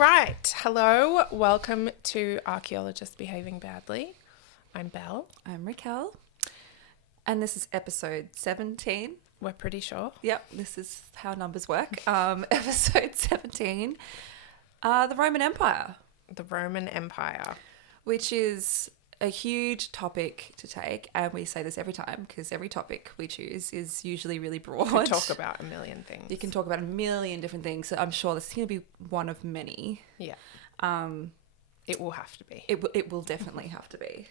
right. Hello. Welcome to Archaeologists Behaving Badly. I'm Belle. I'm Raquel. And this is episode 17. We're pretty sure. Yep, this is how numbers work. Episode 17. The Roman Empire. The Roman Empire. Which is a huge topic to take. And we say this every time because every topic we choose is usually really broad. We talk about a million things. You can talk about a million different things. So I'm sure this is going to be one of many. Yeah. It will have to be. It will definitely have to be.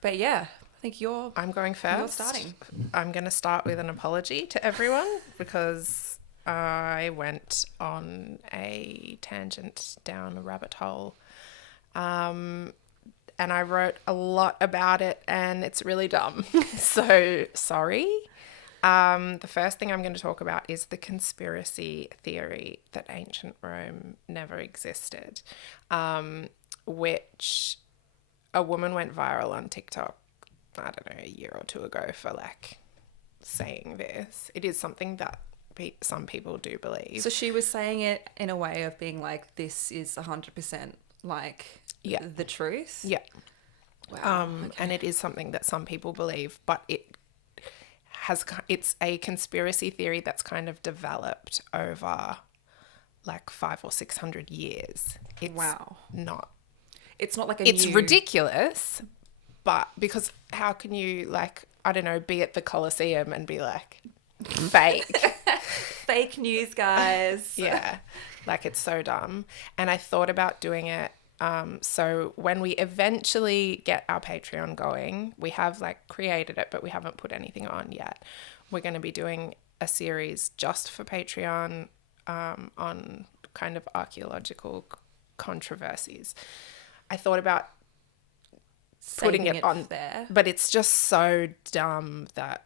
But yeah, I think I'm going first. You're starting. I'm going to start with an apology to everyone because I went on a tangent down a rabbit hole. And I wrote a lot about it and it's really dumb. So sorry. The first thing I'm going to talk about is the conspiracy theory that ancient Rome never existed, which a woman went viral on TikTok, I don't know, a year or two ago for like saying this. It is something that some people do believe. So she was saying it in a way of being like, this is 100% like the truth? Yeah. Wow. Okay. And it is something that some people believe, but it's a conspiracy theory that's kind of developed over like 500 or 600 years. It's not. It's not like It's ridiculous, but because how can you like, I don't know, be at the Colosseum and be like, fake. Fake news, guys. Yeah. Like it's so dumb. And I thought about doing it. So when we eventually get our Patreon going, we have like created it, but we haven't put anything on yet. We're going to be doing a series just for Patreon on kind of archaeological controversies. I thought about putting it on there, but it's just so dumb that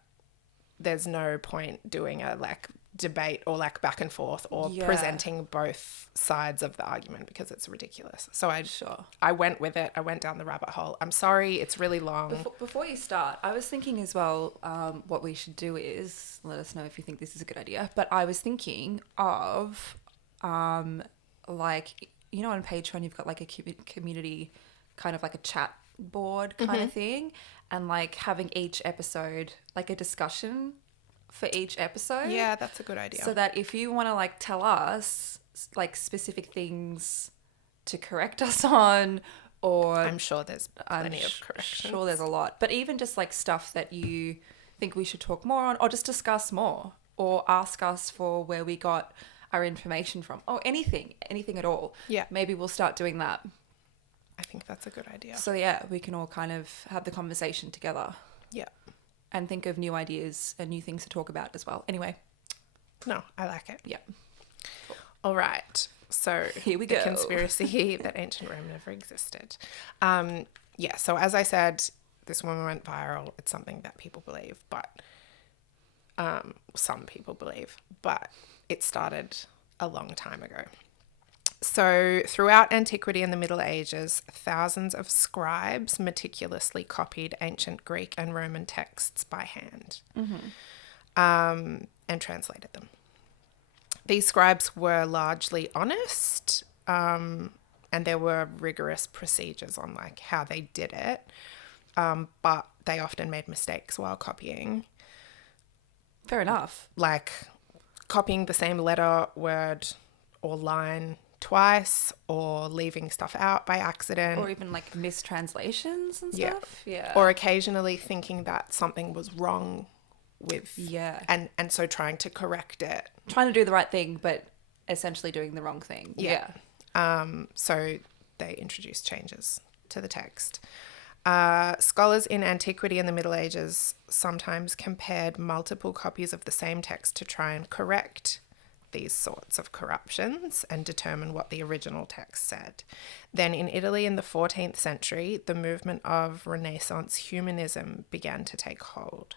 there's no point doing a like debate or like back and forth or presenting both sides of the argument because it's ridiculous. So I went with it. I went down the rabbit hole. I'm sorry, it's really long. Before you start, I was thinking as well, what we should do is let us know if you think this is a good idea. But I was thinking of like, you know, on Patreon you've got like a community kind of like a chat board kind of thing, and like having each episode like a discussion for each episode. Yeah, that's a good idea. So that if you want to like tell us like specific things to correct us on, or I'm sure there's plenty of corrections. Sure there's a lot, but even just like stuff that you think we should talk more on or just discuss more or ask us for where we got our information from or anything at all. Yeah. Maybe we'll start doing that. I think that's a good idea. So yeah, we can all kind of have the conversation together. Yeah. And think of new ideas and new things to talk about as well. Anyway. No, I like it. Yeah. Cool. All right. So here we go. The conspiracy that ancient Rome never existed. Yeah. So as I said, this woman went viral. It's something that people believe, but some people believe, but it started a long time ago. So throughout antiquity and the Middle Ages, thousands of scribes meticulously copied ancient Greek and Roman texts by hand and translated them. These scribes were largely honest, and there were rigorous procedures on like how they did it, but they often made mistakes while copying. Fair enough. Like copying the same letter, word, or line twice, or leaving stuff out by accident, or even like mistranslations and stuff. Yeah. Or occasionally thinking that something was wrong with and so trying to correct it, trying to do the right thing but essentially doing the wrong thing. So they introduced changes to the text. Scholars in antiquity and the Middle Ages sometimes compared multiple copies of the same text to try and correct these sorts of corruptions and determine what the original text said. Then in Italy in the 14th century, the movement of Renaissance humanism began to take hold.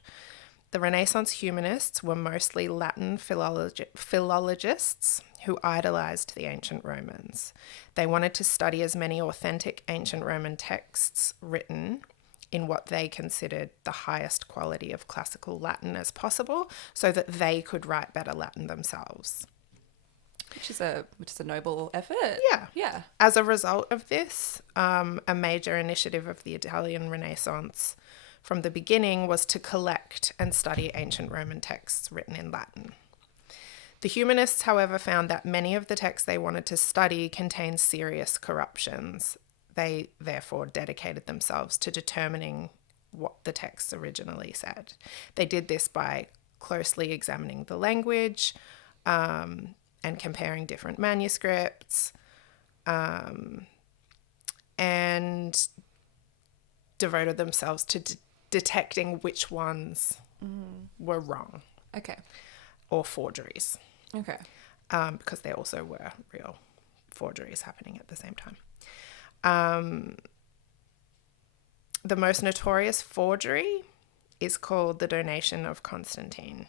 The Renaissance humanists were mostly Latin philologists who idolized the ancient Romans. They wanted to study as many authentic ancient Roman texts written in what they considered the highest quality of classical Latin as possible so that they could write better Latin themselves. Which is a noble effort. Yeah. Yeah. As a result of this, a major initiative of the Italian Renaissance from the beginning was to collect and study ancient Roman texts written in Latin. The humanists, however, found that many of the texts they wanted to study contained serious corruptions. They therefore dedicated themselves to determining what the texts originally said. They did this by closely examining the language and comparing different manuscripts, and devoted themselves to detecting which ones were wrong. Okay. Or forgeries. Okay. Because there also were real forgeries happening at the same time. The most notorious forgery is called the Donation of Constantine.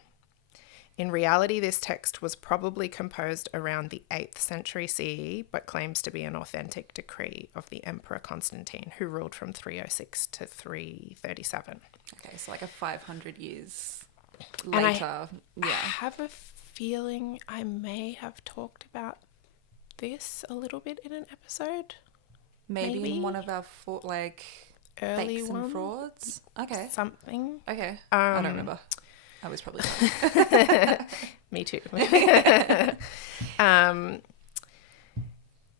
In reality, this text was probably composed around the 8th century CE, but claims to be an authentic decree of the Emperor Constantine, who ruled from 306 to 337. Okay, so like a 500 years And later. I have a feeling I may have talked about this a little bit in an episode. Maybe in one of our Early fakes one? and frauds. Okay. Something. Okay. I don't remember. I was probably Me too.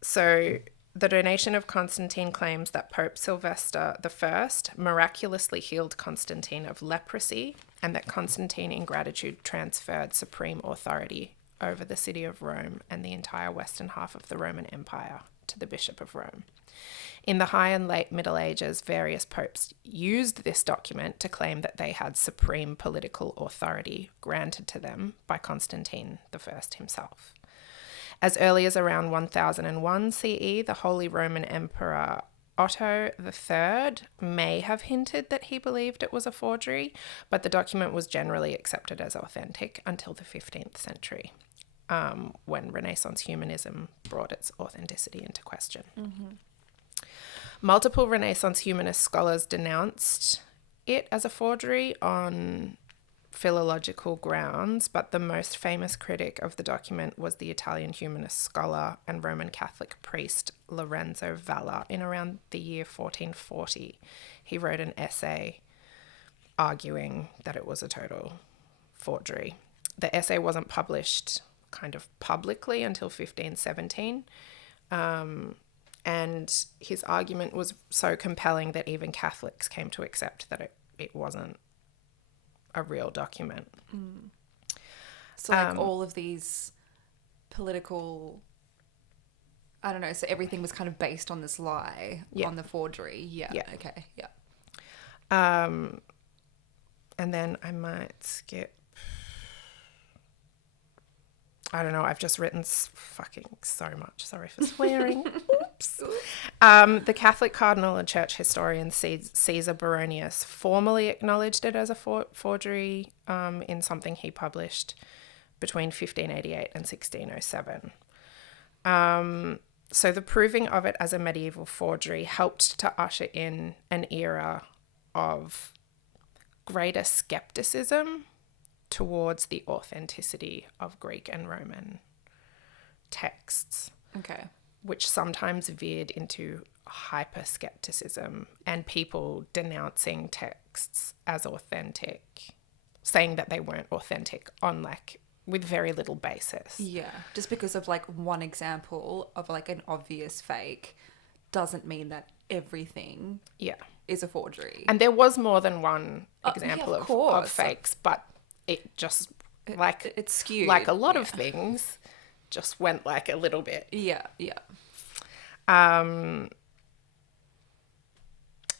So the Donation of Constantine claims that Pope Sylvester I miraculously healed Constantine of leprosy, and that Constantine, in gratitude, transferred supreme authority over the city of Rome and the entire western half of the Roman Empire to the Bishop of Rome. In the High and Late Middle Ages, various popes used this document to claim that they had supreme political authority granted to them by Constantine I himself. As early as around 1001 CE, the Holy Roman Emperor Otto III may have hinted that he believed it was a forgery, but the document was generally accepted as authentic until the 15th century, when Renaissance humanism brought its authenticity into question. Mm-hmm. Multiple Renaissance humanist scholars denounced it as a forgery on philological grounds, but the most famous critic of the document was the Italian humanist scholar and Roman Catholic priest Lorenzo Valla in around the year 1440. He wrote an essay arguing that it was a total forgery. The essay wasn't published kind of publicly until 1517, and his argument was so compelling that even Catholics came to accept that it wasn't a real document. Mm. So like all of these political, I don't know, so everything was kind of based on this lie, on the forgery. Yeah. Okay. Yeah. And then I might skip. I don't know. I've just written fucking so much. Sorry for swearing. Oops. The Catholic cardinal and church historian Caesar Baronius formally acknowledged it as a forgery in something he published between 1588 and 1607. So the proving of it as a medieval forgery helped to usher in an era of greater skepticism towards the authenticity of Greek and Roman texts. Okay. Which sometimes veered into hyper-skepticism and people denouncing texts as authentic, saying that they weren't authentic with very little basis. Yeah. Just because of one example of an obvious fake doesn't mean that everything is a forgery. And there was more than one example of fakes, but it just it's skewed. Like a lot of things just went a little bit. Yeah, yeah.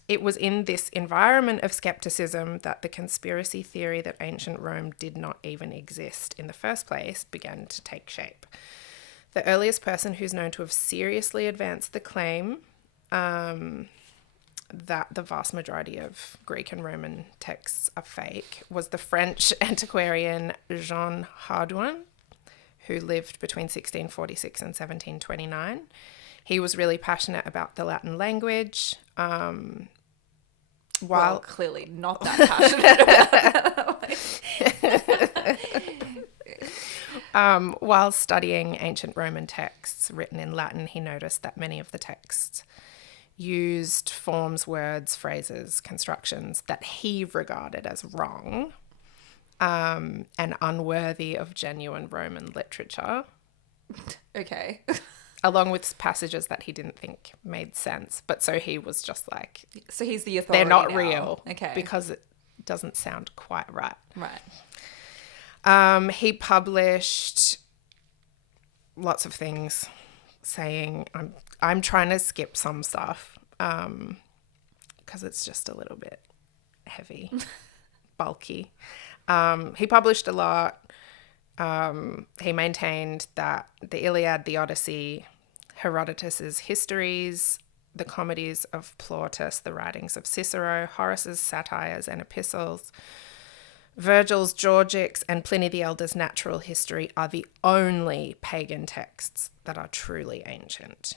It was in this environment of skepticism that the conspiracy theory that ancient Rome did not even exist in the first place began to take shape. The earliest person who's known to have seriously advanced the claim that the vast majority of Greek and Roman texts are fake was the French antiquarian Jean Hardouin, who lived between 1646 and 1729. He was really passionate about the Latin language. While clearly not that passionate about While studying ancient Roman texts written in Latin, he noticed that many of the texts used forms, words, phrases, constructions that he regarded as wrong and unworthy of genuine Roman literature. Okay. Along with passages that he didn't think made sense. But so he was just like, So he's the authority they're not now. real. Okay. Because it doesn't sound quite right. Right. He published lots of things saying, I'm trying to skip some stuff because it's just a little bit heavy, bulky. He published a lot. He maintained that the Iliad, the Odyssey, Herodotus's histories, the comedies of Plautus, the writings of Cicero, Horace's satires and epistles, Virgil's Georgics, and Pliny the Elder's natural history are the only pagan texts that are truly ancient.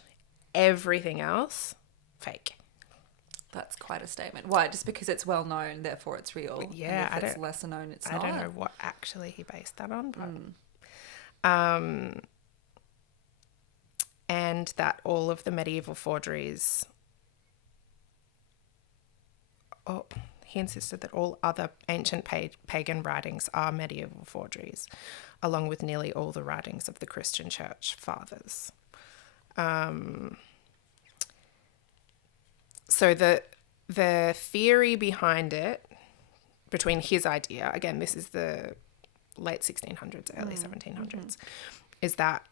Everything else, fake. That's quite a statement. Why? Just because it's well known, therefore it's real. Yeah, and if it's lesser known, it's not. I don't know what actually he based that on, but and that all of the medieval forgeries. Oh, he insisted that all other ancient pagan writings are medieval forgeries, along with nearly all the writings of the Christian Church fathers. So the theory behind it, between his idea, again, this is the late 1600s, early 1700s, is that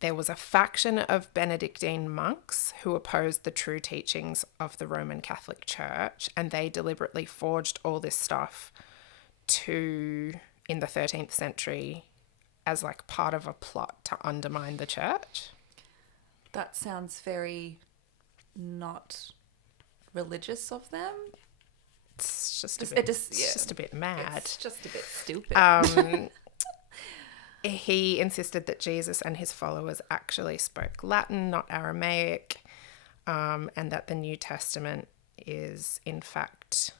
there was a faction of Benedictine monks who opposed the true teachings of the Roman Catholic Church, and they deliberately forged all this stuff in the 13th century as like part of a plot to undermine the church. That sounds very not religious of them. It's just Just- a bit, it just- it's yeah. just a bit mad. It's just a bit stupid. He insisted that Jesus and his followers actually spoke Latin, not Aramaic, and that the New Testament is, in fact,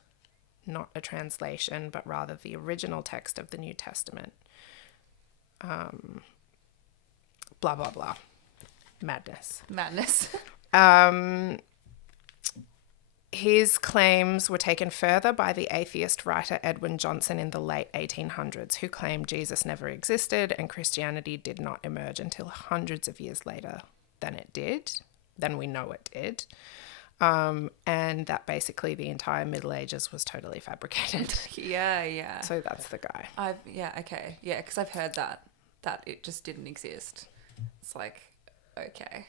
not a translation, but rather the original text of the New Testament. Blah, blah, blah. Madness. His claims were taken further by the atheist writer Edwin Johnson in the late 1800s, who claimed Jesus never existed and Christianity did not emerge until hundreds of years later than we know it did. And that basically the entire Middle Ages was totally fabricated. Yeah. So that's the guy. Because I've heard that it just didn't exist. It's like, okay.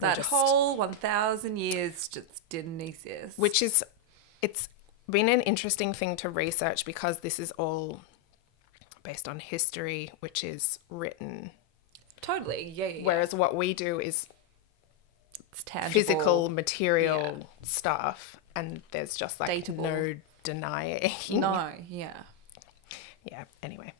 That whole 1,000 years just didn't exist. Which is, it's been an interesting thing to research because this is all based on history, which is written. Totally, yeah. Whereas what we do is It's tangible. physical, material stuff, and there's just like Dateable. no denying. No, yeah. Yeah, anyway.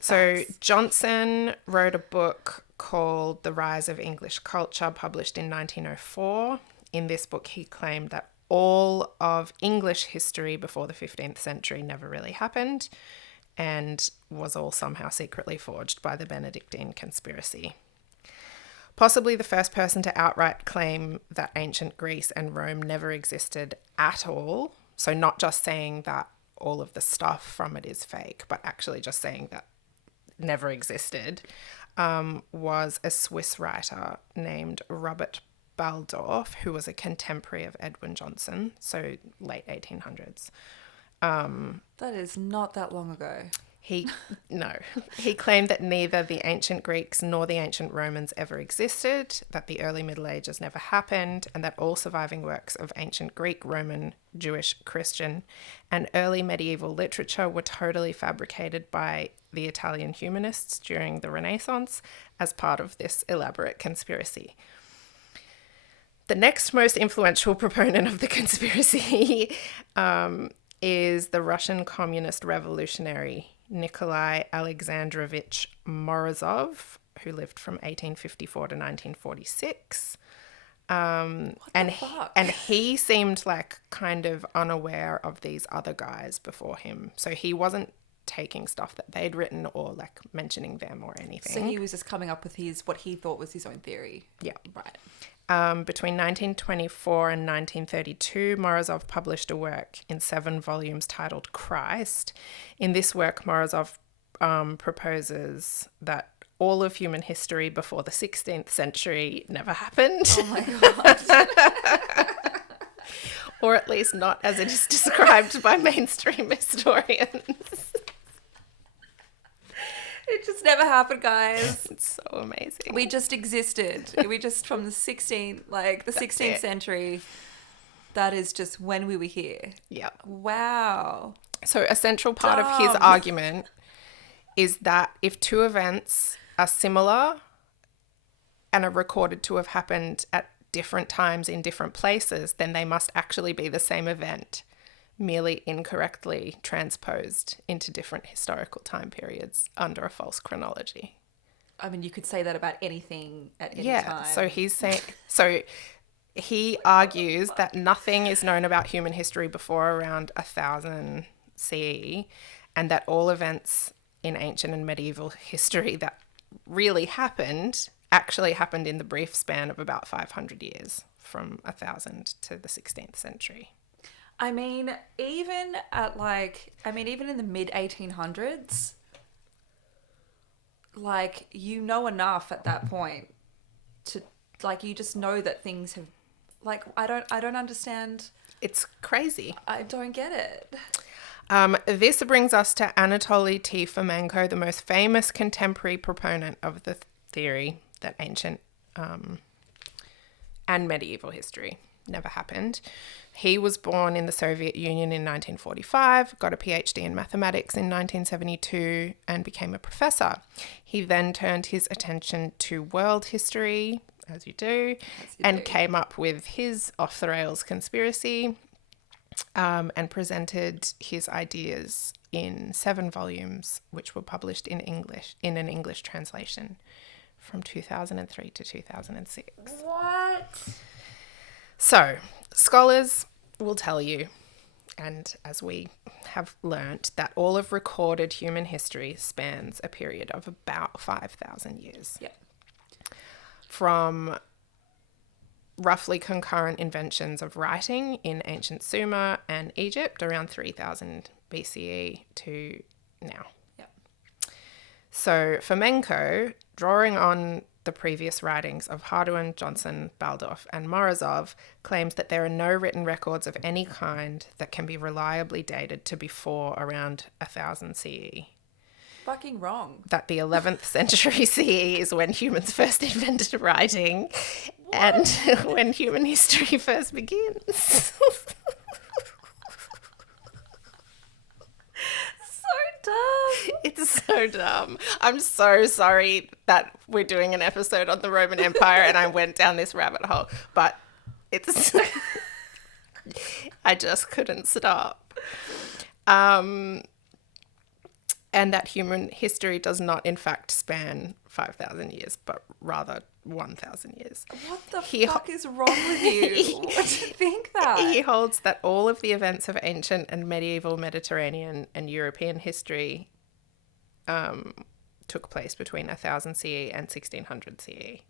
So Facts. Johnson wrote a book called The Rise of English Culture, published in 1904. In this book, he claimed that all of English history before the 15th century never really happened and was all somehow secretly forged by the Benedictine conspiracy. Possibly the first person to outright claim that ancient Greece and Rome never existed at all. So not just saying that all of the stuff from it is fake, but actually just saying that never existed, was a Swiss writer named Robert Baldorf, who was a contemporary of Edwin Johnson, so late 1800s. That is not that long ago. He claimed that neither the ancient Greeks nor the ancient Romans ever existed, that the early Middle Ages never happened, and that all surviving works of ancient Greek, Roman, Jewish, Christian, and early medieval literature were totally fabricated by the Italian humanists during the Renaissance as part of this elaborate conspiracy. The next most influential proponent of the conspiracy is the Russian communist revolutionary Nikolai Alexandrovich Morozov, who lived from 1854 to 1946. What the fuck? And he seemed like kind of unaware of these other guys before him. So he wasn't taking stuff that they'd written or like mentioning them or anything. So he was just coming up with what he thought was his own theory. Yeah. Right. Between 1924 and 1932, Morozov published a work in 7 volumes titled Christ. In this work, Morozov proposes that all of human history before the 16th century never happened. Oh my God. Or at least not as it is described by mainstream historians. It just never happened, guys. It's so amazing. We just existed. We just from the 16th, the 16th century. That is just when we were here. Yeah. Wow. So a central part of his argument is that if 2 events are similar and are recorded to have happened at different times in different places, then they must actually be the same event, merely incorrectly transposed into different historical time periods under a false chronology. I mean, you could say that about anything at any time. So he's saying, he argues that nothing is known about human history before around 1000 CE, and that all events in ancient and medieval history that really happened actually happened in the brief span of about 500 years, from 1000 to the 16th century. I mean, even in the mid 1800s, you know enough at that point to, you just know that things have, I don't understand. It's crazy. I don't get it. This brings us to Anatoly T. Fomenko, the most famous contemporary proponent of the theory that ancient and medieval history never happened. He was born in the Soviet Union in 1945, got a PhD in mathematics in 1972, and became a professor. He then turned his attention to world history, as you do, came up with his off-the-rails conspiracy, and presented his ideas in 7 volumes, which were published in an English translation from 2003 to 2006. What? So, scholars will tell you, and as we have learnt, that all of recorded human history spans a period of about 5,000 years. Yep. From roughly concurrent inventions of writing in ancient Sumer and Egypt around 3000 BCE to now. Yep. So Fomenko, drawing on the previous writings of Hardouin, Johnson, Baldoff and Morozov, claims that there are no written records of any kind that can be reliably dated to before around 1000 CE. Fucking wrong. That the 11th century CE is when humans first invented writing and when human history first begins. Dumb. It's so dumb. I'm so sorry that we're doing an episode on the Roman Empire and I went down this rabbit hole, but it's I just couldn't stop. And that human history does not in fact span 5,000 years, but rather 1,000 years. What the fuck is wrong with you? What do you think that? He holds that all of the events of ancient and medieval Mediterranean and European history took place between 1000 CE and 1600 CE.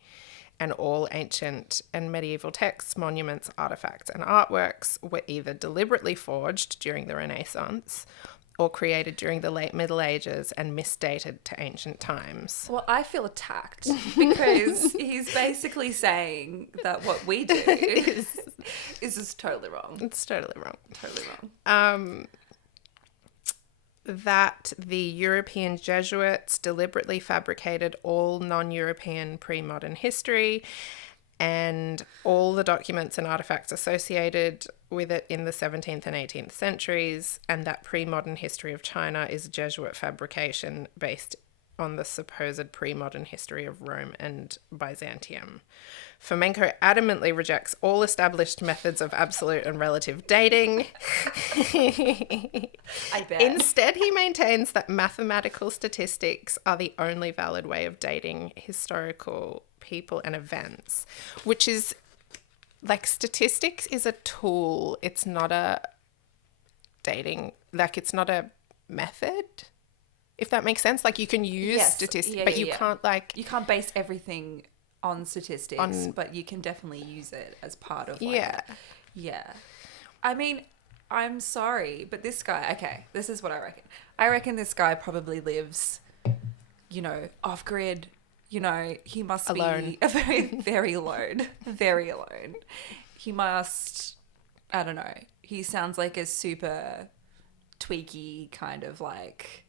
And all ancient and medieval texts, monuments, artefacts, and artworks were either deliberately forged during the Renaissance or created during the late Middle Ages and misdated to ancient times. Well, I feel attacked because he's basically saying that what we do is just totally wrong. It's totally wrong. Totally wrong. That the European Jesuits deliberately fabricated all non-European pre-modern history and all the documents and artifacts associated with it in the 17th and 18th centuries, and that pre-modern history of China is Jesuit fabrication based on the supposed pre-modern history of Rome and Byzantium. Fomenko adamantly rejects all established methods of absolute and relative dating. I bet. Instead, he maintains that mathematical statistics are the only valid way of dating historical people and events, which is like statistics is a tool. It's not a dating, like it's not a method, if that makes sense. Like you can use Yes. statistics, Yeah, but yeah, you yeah. can't like, You can't base everything on statistics, but you can definitely use it as part of like yeah. yeah. I mean, I'm sorry, but this guy, okay, this is what I reckon. I reckon this guy probably lives, off grid. He must Alone. be a very alone, very alone. He must, I don't know. He sounds like a super tweaky kind of like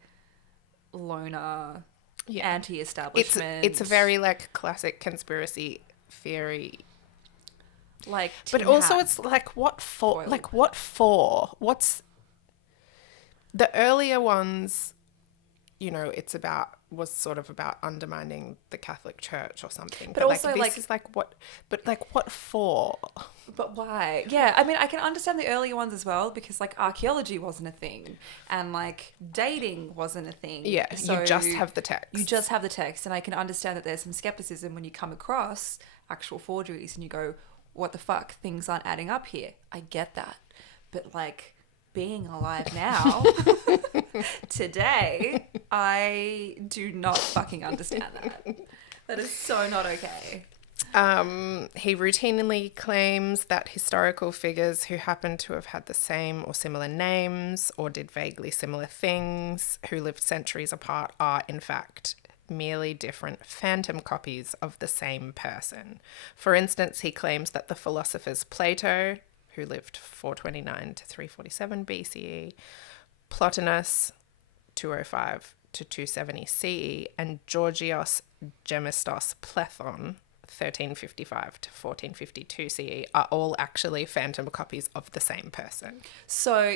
loner, Yeah. anti-establishment. It's a very like classic conspiracy theory. like, But tin also hat it's like what for? foil. Like what for? What's the earlier ones, was sort of about undermining the Catholic Church or something. But also, like this like- is like what but like what for? But why? Yeah, I mean, I can understand the earlier ones as well because like archaeology wasn't a thing and like dating wasn't a thing. Yeah, So you just have the text. You just have the text, and I can understand that there's some skepticism when you come across actual forgeries and you go, "What the fuck? Things aren't adding up here." I get that, but like being alive now, today, I do not fucking understand that. That is so not okay. He routinely claims that historical figures who happen to have had the same or similar names or did vaguely similar things, who lived centuries apart, are in fact merely different phantom copies of the same person. For instance, he claims that the philosophers Plato, who lived 429 to 347 BCE, Plotinus, 205 to 270 CE, and Georgios Gemistos Plethon, 1355 to 1452 CE, are all actually phantom copies of the same person. So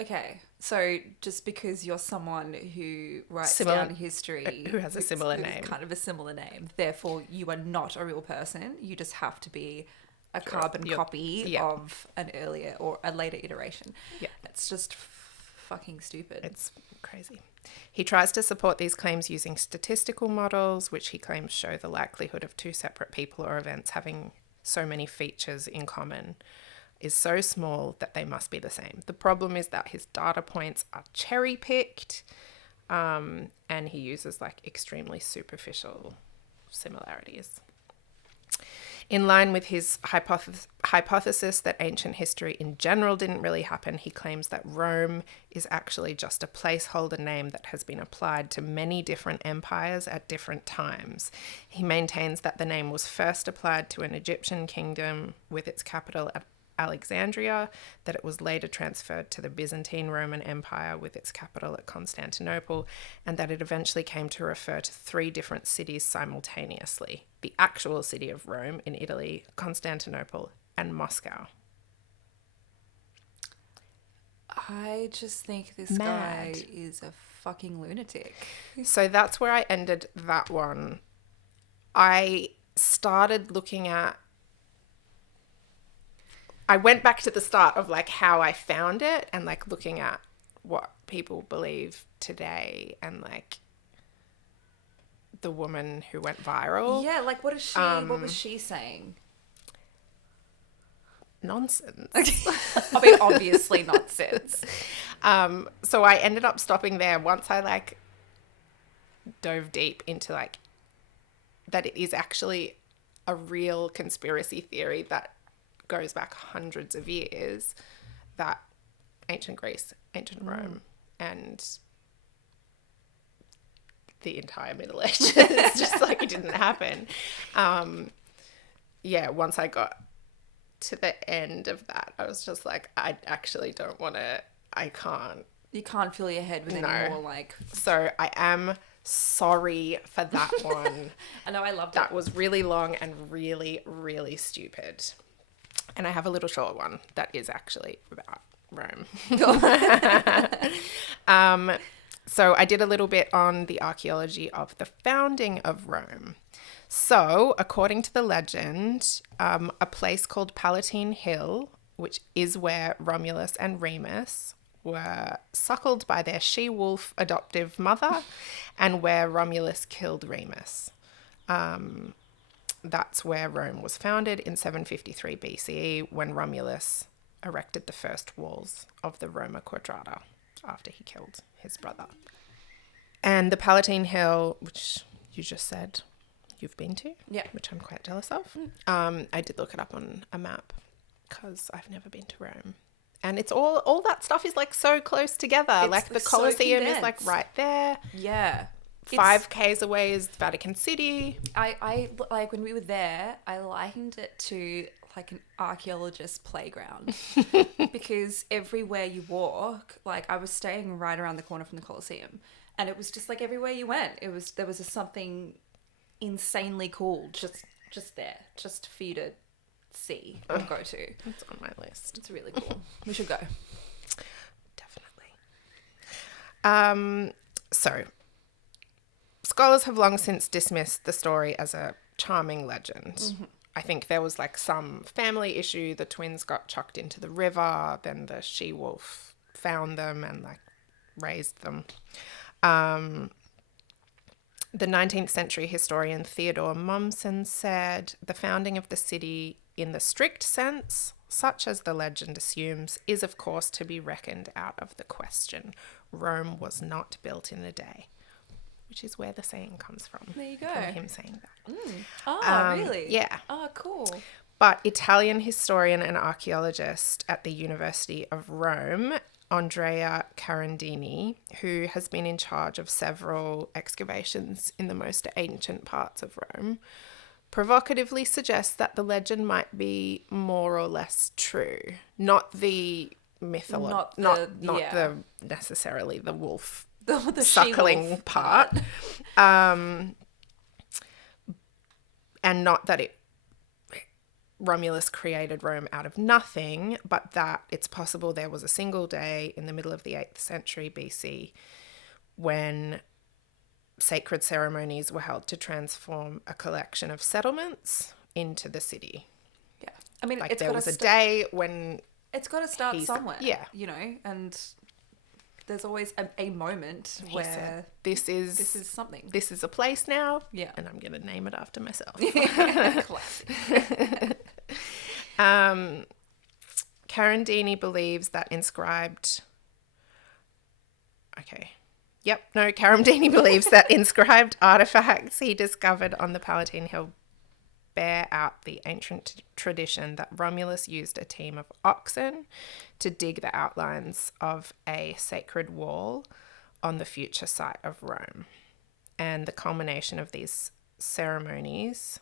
okay. So just because you're someone who writes down history, who has a similar with name. kind of a similar name, therefore you are not a real person. You just have to be a carbon copy yeah. of an earlier or a later iteration. Yeah. That's just fucking stupid. It's crazy. He tries to support these claims using statistical models, which he claims show the likelihood of two separate people or events having so many features in common is so small that they must be the same. The problem is that his data points are cherry-picked, and he uses like extremely superficial similarities. In line with his hypothesis that ancient history in general didn't really happen, he claims that Rome is actually just a placeholder name that has been applied to many different empires at different times. He maintains that the name was first applied to an Egyptian kingdom with its capital at Alexandria, that it was later transferred to the Byzantine Roman Empire with its capital at Constantinople, and that it eventually came to refer to three different cities simultaneously: the actual city of Rome in Italy, Constantinople, and Moscow. I just think this Mad. guy is a fucking lunatic. So that's where I ended that one. I went back to the start of like how I found it and like looking at what people believe today and like the woman who went viral. Yeah, like what was she saying? Nonsense. I mean, obviously nonsense. So I ended up stopping there once I like dove deep into like that it is actually a real conspiracy theory that goes back hundreds of years, that ancient Greece, ancient Rome, and the entire Middle Ages, it's just like it didn't happen. Once I got to the end of that, I was just like, I actually don't want to, I can't. You can't fill your head with any more like... So I am sorry for that one. I know, I loved it. That was really long and really, really stupid. And I have a little short one that is actually about Rome. So I did a little bit on the archaeology of the founding of Rome. So according to the legend, a place called Palatine Hill, which is where Romulus and Remus were suckled by their she-wolf adoptive mother and where Romulus killed Remus. that's where Rome was founded in 753 BCE when Romulus erected the first walls of the Roma Quadrata after he killed his brother. And the Palatine Hill, which you just said you've been to, Yeah. which I'm quite jealous of. I did look it up on a map because I've never been to Rome. And it's all that stuff is like so close together. It's like the so Colosseum is like condensed. right there. Yeah. 5Ks away is Vatican City. I like when we were there, I likened it to like an archaeologist playground because everywhere you walk, like I was staying right around the corner from the Colosseum, and it was just like everywhere you went, there was something insanely cool just there, just for you to see or go to. It's on my list. It's really cool. We should go. Definitely. So, scholars have long since dismissed the story as a charming legend. Mm-hmm. I think there was like some family issue. The twins got chucked into the river. Then the she-wolf found them and like raised them. The 19th century historian Theodore Mommsen said, the founding of the city in the strict sense, such as the legend assumes, is of course to be reckoned out of the question. Rome was not built in a day. Which is where the saying comes from. There you go. From him saying that. Oh, really? Yeah. Oh, cool. But Italian historian and archaeologist at the University of Rome, Andrea Carandini, who has been in charge of several excavations in the most ancient parts of Rome, provocatively suggests that the legend might be more or less true. Not the mythology, not the necessarily the wolf the suckling part. And not that Romulus created Rome out of nothing, but that it's possible there was a single day in the middle of the 8th century BC when sacred ceremonies were held to transform a collection of settlements into the city. Yeah. I mean, like there was a day when it's got to start somewhere. Yeah. You know, and there's always a moment he where said, this is something. This is a place now. Yeah. And I'm going to name it after myself. Classic. Carandini believes that inscribed... Carandini believes that inscribed artefacts he discovered on the Palatine Hill bear out the ancient tradition that Romulus used a team of oxen to dig the outlines of a sacred wall on the future site of Rome. And the culmination of these ceremonies...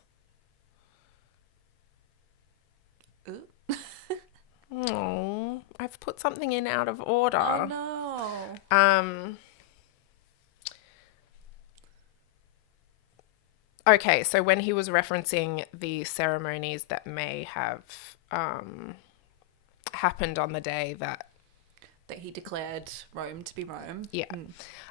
Oh, I've put something in out of order. Oh, no. Okay, so when he was referencing the ceremonies that may have happened on the day that he declared Rome to be Rome. Yeah.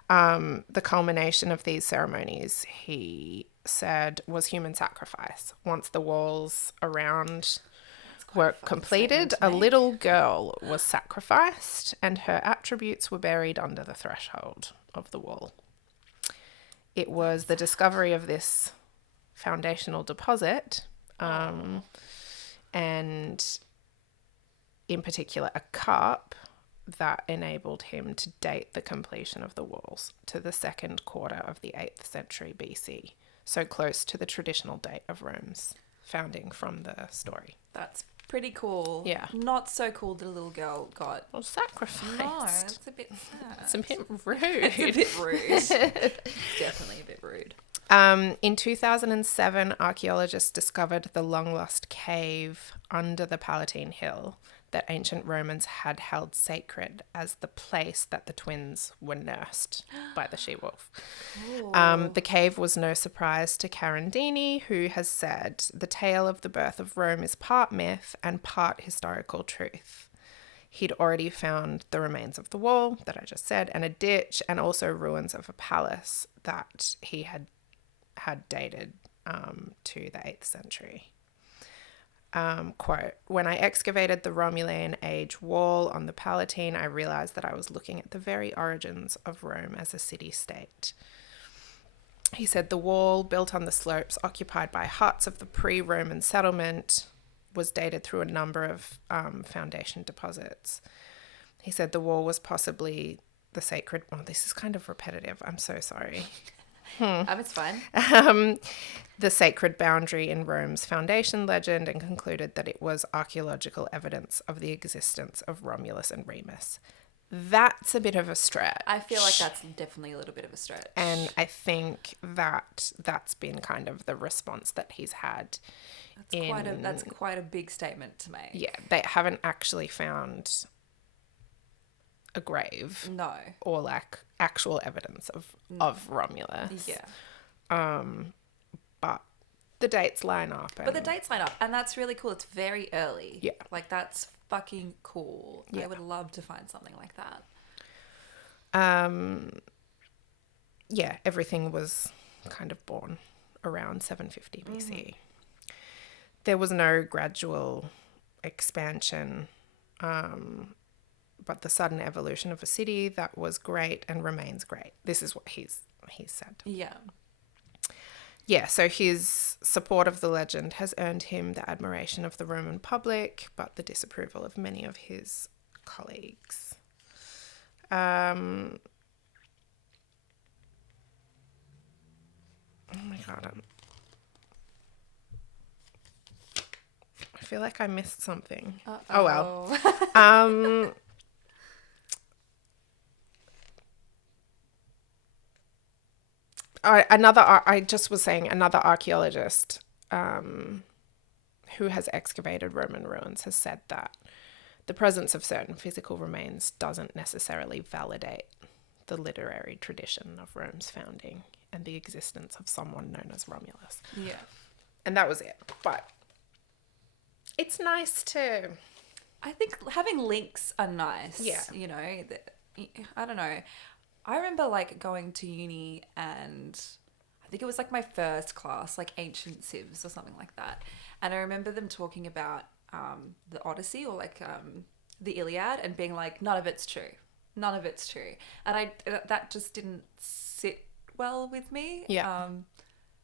The culmination of these ceremonies, he said, was human sacrifice. Once the walls around were completed, a little girl was sacrificed and her attributes were buried under the threshold of the wall. It was the discovery of this foundational deposit, and in particular a cup, that enabled him to date the completion of the walls to the second quarter of the 8th century BC, so close to the traditional date of Rome's founding from the story. That's pretty cool. Yeah. Not so cool that a little girl got sacrificed. No, that's a bit sad. It's a bit rude. It's a bit rude. Definitely a bit rude. In 2007, archaeologists discovered the long-lost cave under the Palatine Hill that ancient Romans had held sacred as the place that the twins were nursed by the she-wolf. The cave was no surprise to Carandini, who has said the tale of the birth of Rome is part myth and part historical truth. He'd already found the remains of the wall that I just said, and a ditch, and also ruins of a palace that he had dated to the 8th century. Quote, when I excavated the Romulan age wall on the Palatine, I realized that I was looking at the very origins of Rome as a city-state. He said the wall built on the slopes occupied by huts of the pre-Roman settlement was dated through a number of foundation deposits. He said the wall was possibly the sacred... Oh, this is kind of repetitive. I'm so sorry. It's fine. The sacred boundary in Rome's foundation legend, and concluded that it was archaeological evidence of the existence of Romulus and Remus. That's a bit of a stretch. I feel like that's definitely a little bit of a stretch. And I think that's been kind of the response that he's had. That's quite a big statement to make. Yeah, they haven't actually found a grave. No. Or like actual evidence of Romulus. Yeah. But the dates line up. And that's really cool. It's very early. Yeah. Like, that's fucking cool. Yeah. I would love to find something like that. Yeah, everything was kind of born around 750 BC. There was no gradual expansion, but the sudden evolution of a city that was great and remains great. This is what he's said. Yeah. Yeah, so his support of the legend has earned him the admiration of the Roman public, but the disapproval of many of his colleagues. Oh my God. I feel like I missed something. Uh-oh. Oh well. I just was saying another archaeologist who has excavated Roman ruins has said that the presence of certain physical remains doesn't necessarily validate the literary tradition of Rome's founding and the existence of someone known as Romulus. Yeah. And that was it. But it's nice to... I think having links are nice. Yeah. You know, I don't know. I remember like going to uni, and I think it was like my first class, like ancient civs or something like that. And I remember them talking about the Odyssey or like the Iliad, and being like, none of it's true. None of it's true. And that just didn't sit well with me. Yeah.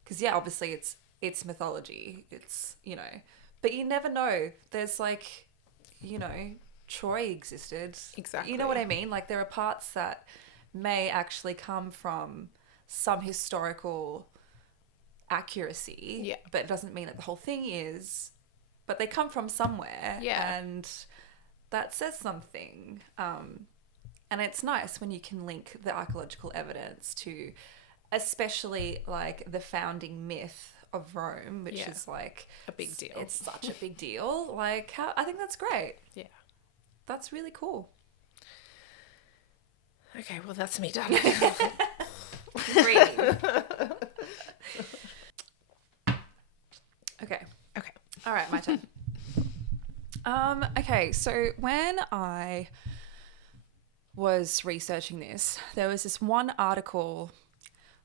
Because obviously it's mythology. It's, you know, but you never know. There's like, you know, Troy existed. Exactly. You know what I mean? Like, there are parts that may actually come from some historical accuracy. Yeah. But it doesn't mean that the whole thing is. But they come from somewhere. Yeah. And that says something. And it's nice when you can link the archaeological evidence to, especially like the founding myth of Rome, which is like a big deal. It's such a big deal. Like, I think that's great. Yeah. That's really cool. Okay, well, that's me done. Breathe. Okay. All right, my turn. Okay, so when I was researching this, there was this one article,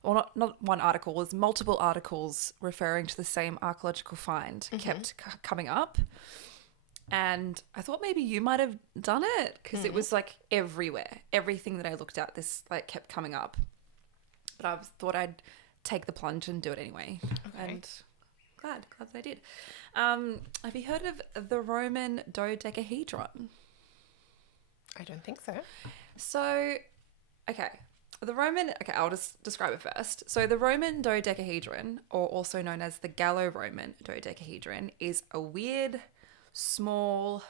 or not one article, there's multiple articles referring to the same archaeological find kept coming up. And I thought maybe you might have done it, because it was like everywhere. Everything that I looked at, this like kept coming up. But I thought I'd take the plunge and do it anyway. Okay. And glad that I did. Have you heard of the Roman Dodecahedron? I don't think so. So, I'll just describe it first. So the Roman dodecahedron, or also known as the Gallo-Roman dodecahedron, is a weird, small,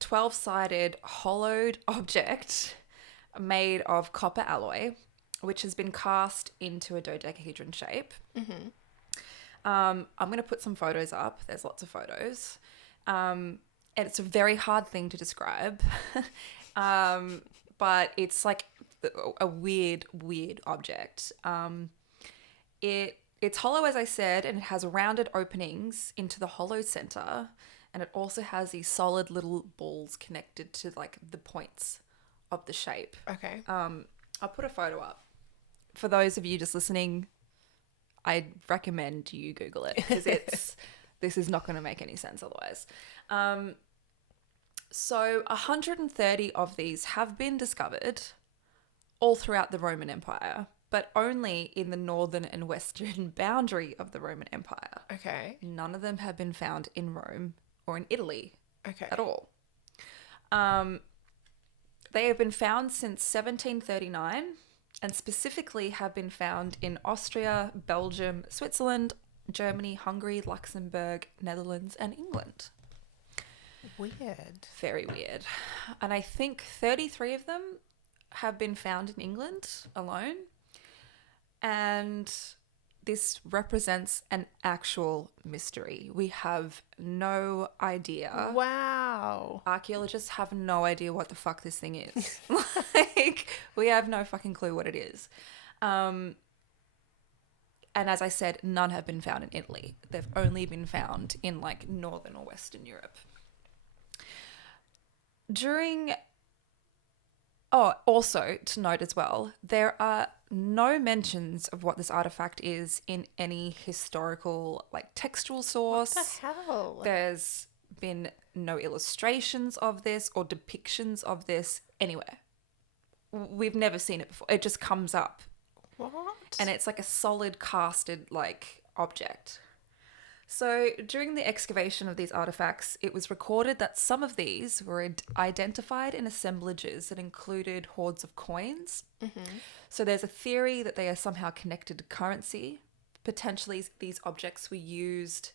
12-sided, hollowed object made of copper alloy, which has been cast into a dodecahedron shape. I'm going to put some photos up. There's lots of photos. And it's a very hard thing to describe. But it's like a weird object. It's hollow, as I said, and it has rounded openings into the hollow center. And it also has these solid little balls connected to like the points of the shape. Okay. I'll put a photo up. For those of you just listening, I recommend you Google it, because this is not going to make any sense otherwise. So 130 of these have been discovered all throughout the Roman Empire. but only in the northern and western boundary of the Roman Empire. Okay. None of them have been found in Rome or in Italy Okay. at all. They have been found since 1739 and specifically have been found in Austria, Belgium, Switzerland, Germany, Hungary, Luxembourg, Netherlands, and England. Weird. Very weird. And I think 33 of them have been found in England alone. And this represents an actual mystery. We have no idea. Wow. Archaeologists have no idea what the fuck this thing is. Like, we have no fucking clue what it is. And as I said, none have been found in Italy. They've only been found in like northern or western Europe. Also to note as well, there are no mentions of what this artifact is in any historical, like, textual source. What the hell? There's been no illustrations of this or depictions of this anywhere. We've never seen it before. It just comes up. What? And it's like a solid casted, like, object. So during the excavation of these artifacts, it was recorded that some of these were identified in assemblages that included hoards of coins. Mm-hmm. So there's a theory that they are somehow connected to currency. Potentially these objects were used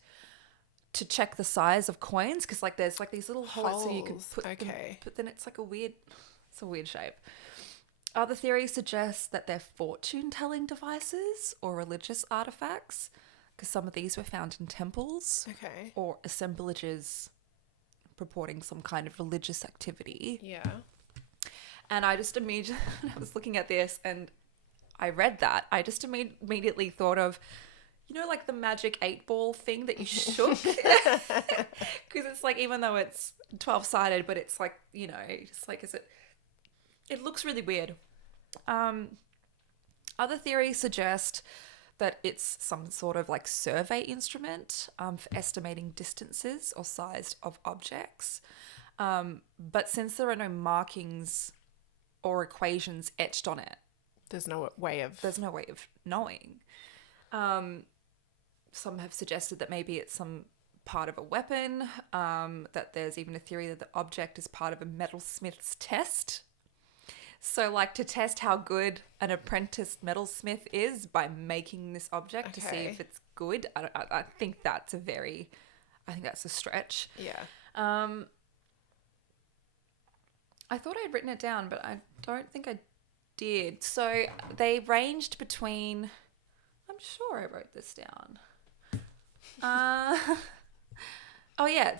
to check the size of coins because like there's like these little holes so you can put them, but then it's like it's a weird shape. Other theories suggest that they're fortune-telling devices or religious artifacts, because some of these were found in temples or assemblages purporting some kind of religious activity. Yeah. And I just immediately, I was looking at this and I read that, I just immediately thought of, you know, like the magic 8-ball thing that you shook? Because it's like, even though it's 12-sided, but it's like, you know, just like, it looks really weird. Other theories suggest that it's some sort of like survey instrument for estimating distances or size of objects. But since there are no markings or equations etched on it, there's no way of knowing. Some have suggested that maybe it's some part of a weapon, that there's even a theory that the object is part of a metalsmith's test. So, like, to test how good an apprenticed metalsmith is by making this object to see if it's good. I think that's a stretch. Yeah. I thought I'd written it down, but I don't think I did. So they ranged between, I'm sure I wrote this down.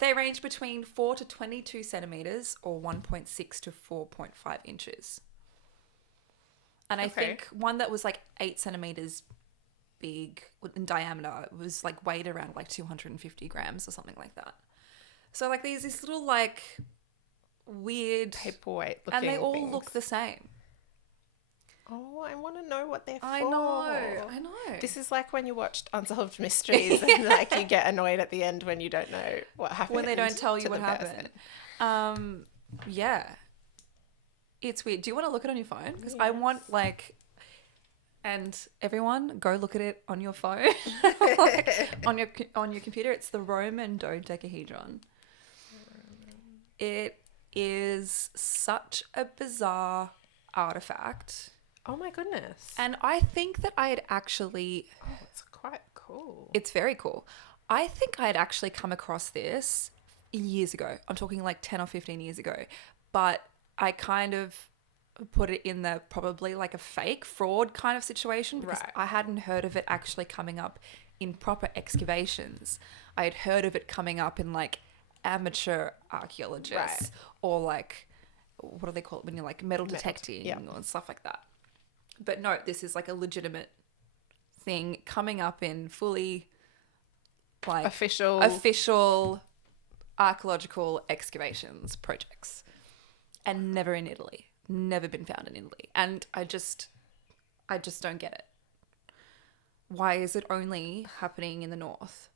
They range between 4 to 22 centimeters or 1.6 to 4.5 inches. And I think one that was like 8 centimeters big in diameter was like weighed around like 250 grams or something like that. So like these little like weird paperweight looking, and they all things. look the same. Oh, I want to know what they're for. I know. This is like when you watched Unsolved Mysteries and like you get annoyed at the end when you don't know what happened. When they don't tell you what happened. Yeah. It's weird. Do you want to look at it on your phone? Because I want like, and everyone go look at it on your phone, like, on your computer. It's the Roman Dodecahedron. It is such a bizarre artifact. Oh my goodness. And I think that I had actually... Oh, it's quite cool. It's very cool. I think I had actually come across this years ago. I'm talking like 10 or 15 years ago. But I kind of put it in the probably like a fake fraud kind of situation because I hadn't heard of it actually coming up in proper excavations. I had heard of it coming up in like amateur archaeologists or like, what do they call it when you're like metal detecting or stuff like that. But no, this is like a legitimate thing coming up in fully like official archaeological excavations projects. And never in Italy. Never been found in Italy. And I just don't get it. Why is it only happening in the north?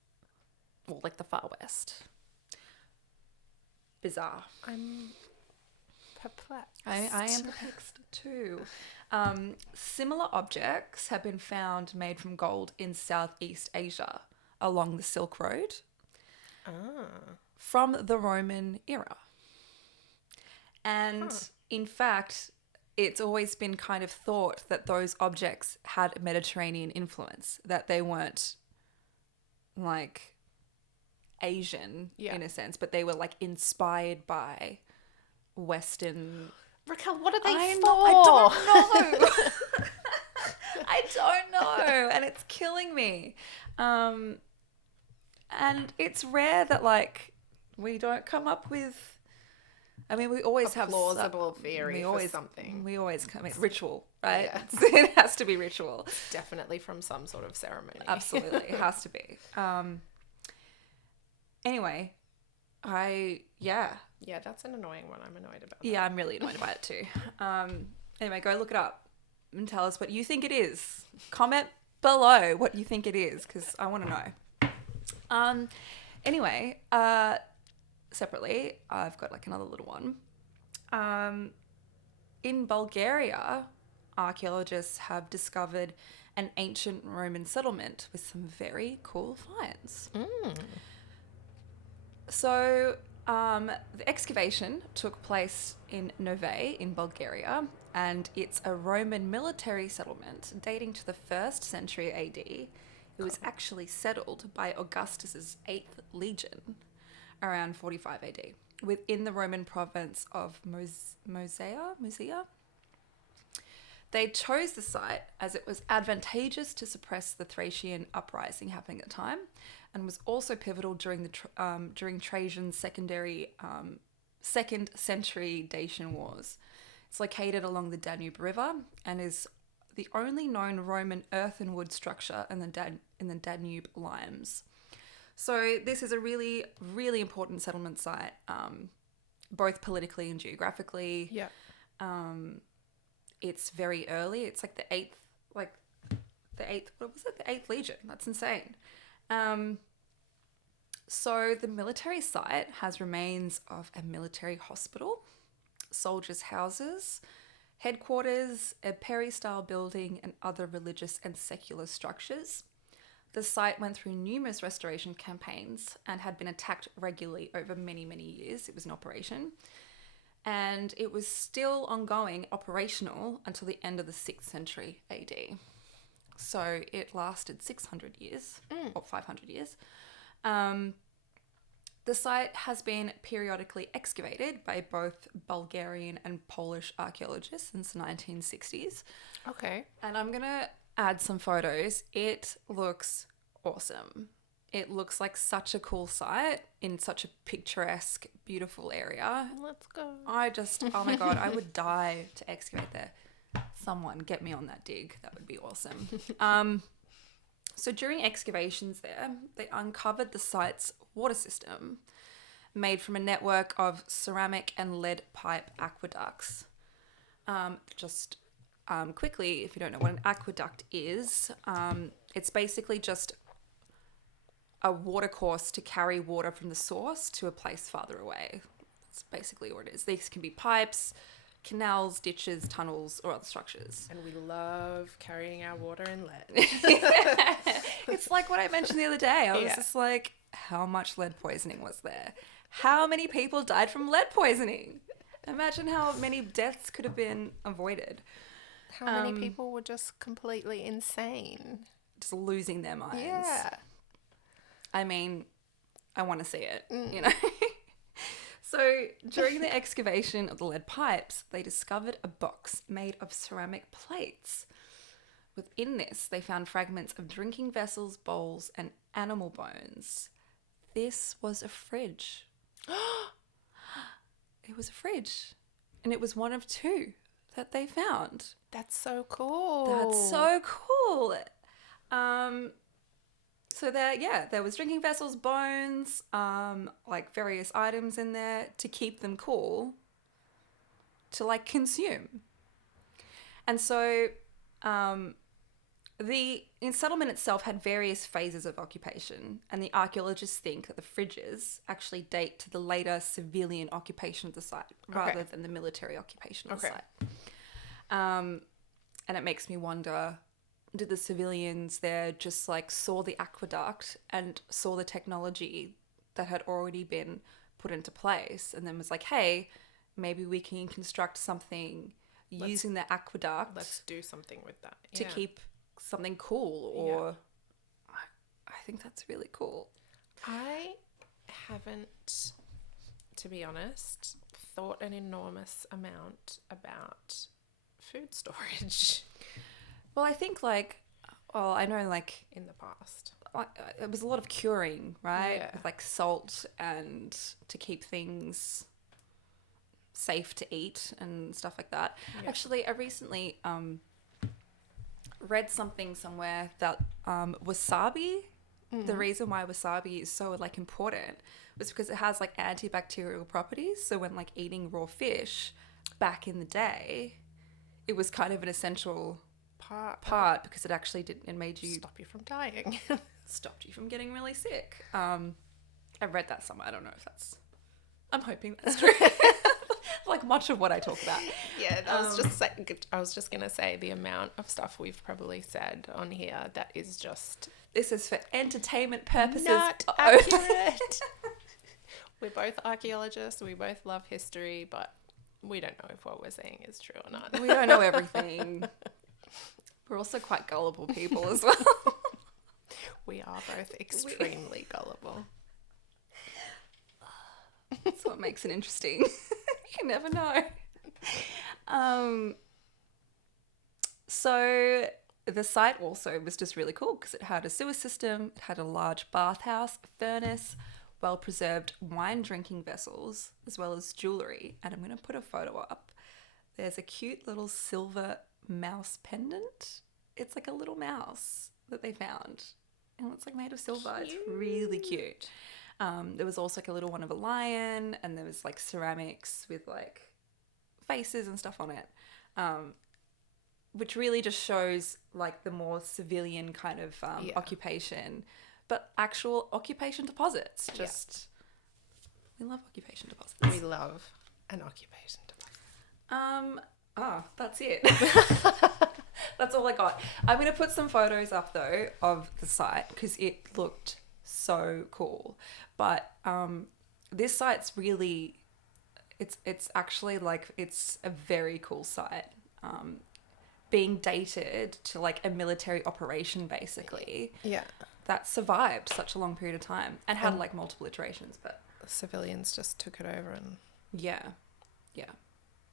Or like the far west? Bizarre. I'm perplexed. I am perplexed too. Similar objects have been found made from gold in Southeast Asia along the Silk Road from the Roman era. And in fact, it's always been kind of thought that those objects had a Mediterranean influence, that they weren't like Asian in a sense, but they were like inspired by Western. Raquel, what are they I for? don't know. I don't know, and it's killing me. And it's rare that like we don't come up with. I mean, we always have plausible theory for something. We always come in ritual, right? Yeah. It has to be ritual. Definitely from some sort of ceremony. Absolutely, it has to be. Anyway, Yeah, that's an annoying one. I'm annoyed about that. Yeah, I'm really annoyed about it too. Anyway, go look it up and tell us what you think it is. Comment below what you think it is, because I want to know. Anyway, separately, I've got like another little one. In Bulgaria, archaeologists have discovered an ancient Roman settlement with some very cool finds. So, the excavation took place in Nove in Bulgaria, and it's a Roman military settlement dating to the 1st century AD. It was actually settled by Augustus's 8th Legion around 45 AD within the Roman province of Moesia. They chose the site as it was advantageous to suppress the Thracian uprising happening at the time, and was also pivotal during Trajan's second century Dacian wars. It's located along the Danube River and is the only known Roman earthenwood structure in the Danube limes. So this is a really, really important settlement site, both politically and geographically. Yeah. It's very early. It's like the eighth, what was it? The 8th Legion. That's insane. So the military site has remains of a military hospital, soldiers' houses, headquarters, a peristyle building, and other religious and secular structures. The site went through numerous restoration campaigns and had been attacked regularly over many, many years. It was in operation. And it was still ongoing, operational, until the end of the 6th century AD. So it lasted 600 years, or 500 years. The site has been periodically excavated by both Bulgarian and Polish archaeologists since the 1960s. Okay. And I'm going to add some photos. It looks awesome. It looks like such a cool site in such a picturesque, beautiful area. Let's go. Oh my God, I would die to excavate there. Someone get me on that dig. That would be awesome. So during excavations there, they uncovered the site's water system made from a network of ceramic and lead pipe aqueducts. Quickly, if you don't know what an aqueduct is, it's basically just a water course to carry water from the source to a place farther away. That's basically what it is. These can be pipes, canals, ditches, tunnels, or other structures. And we love carrying our water in lead. It's like what I mentioned the other day. I was just like, how much lead poisoning was there? How many people died from lead poisoning? Imagine how many deaths could have been avoided. How many people were just completely insane? Just losing their minds. Yeah. I mean, I want to see it, you know? So during the excavation of the lead pipes, they discovered a box made of ceramic plates. Within this, they found fragments of drinking vessels, bowls, and animal bones. This was a fridge. It was a fridge. And it was one of 2 that they found. That's so cool. That's so cool. So there was drinking vessels, bones, like various items in there to keep them cool, to like consume. And so The settlement itself had various phases of occupation, and the archaeologists think that the fridges actually date to the later civilian occupation of the site rather than the military occupation of the site. And it makes me wonder, did the civilians there just like saw the aqueduct and saw the technology that had already been put into place and then was like, hey, maybe we can construct something using the aqueduct. Let's do something with that. To keep something cool, or I think that's really cool. I haven't, to be honest, thought an enormous amount about food storage Well, I think I know in the past. it was a lot of curing, right? Yeah. With, like salt and to keep things safe to eat and stuff like that. Yeah. Actually, I recently read something somewhere that wasabi, the reason why wasabi is so like important was because it has like antibacterial properties. So when like eating raw fish back in the day, it was kind of an essential part because it actually it made you stop you from dying. stopped you from getting really sick. I read that somewhere. I don't know if that's. I'm hoping that's true. Like much of what I talk about. Yeah, I was just gonna say the amount of stuff we've probably said on here that is just This is for entertainment purposes. not accurate. We're both archaeologists. We both love history, but we don't know if what we're saying is true or not. We don't know everything. We're also quite gullible people as well. We are both extremely gullible. That's what makes it interesting. You never know. So the site also was just really cool because it had a sewer system, it had a large bathhouse, a furnace, well-preserved wine drinking vessels, as well as jewellery. And I'm going to put a photo up. There's a cute little silver mouse pendant. It's like a little mouse that they found. And it's like made of silver. Cute. It's really cute. There was also like a little one of a lion, and there was like ceramics with like faces and stuff on it, which really just shows like the more civilian kind of occupation, but actual occupation deposits. We love occupation deposits. We love an occupation deposit. That's it. That's all I got. I'm going to put some photos up though of the site because it looked so cool. But this site's really, it's actually like, it's a very cool site. Being dated to like a military operation basically. Yeah. That survived such a long period of time and had like multiple iterations, but civilians just took it over and yeah.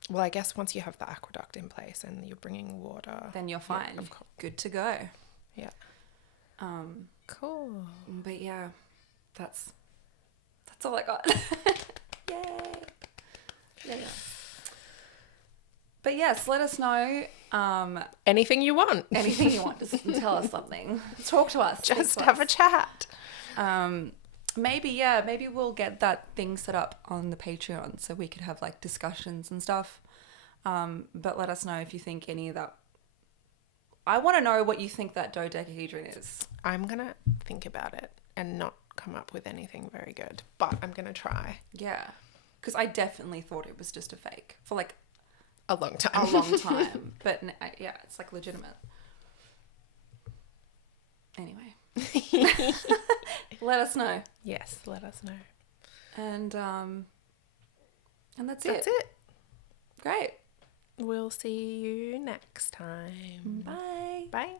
well, I guess once you have the aqueduct in place and you're bringing water, Then you're fine. Yeah, of course. Good to go. Yeah. Cool. But yeah, that's all I got. Yay. Yeah. But yes, let us know. Anything you want. Anything you want. Just tell us something. Talk to us. Just have a chat. Maybe we'll get that thing set up on the Patreon so we could have like discussions and stuff. But let us know if you think any of that. I want to know what you think that dodecahedron is. I'm going to think about it and not come up with anything very good, but I'm going to try. Yeah. Because I definitely thought it was just a fake for like A long time. a long time. But yeah, it's like legitimate. Anyway. Let us know. Yes, let us know. And that's That's it. it. Great. We'll see you next time. Bye. Bye.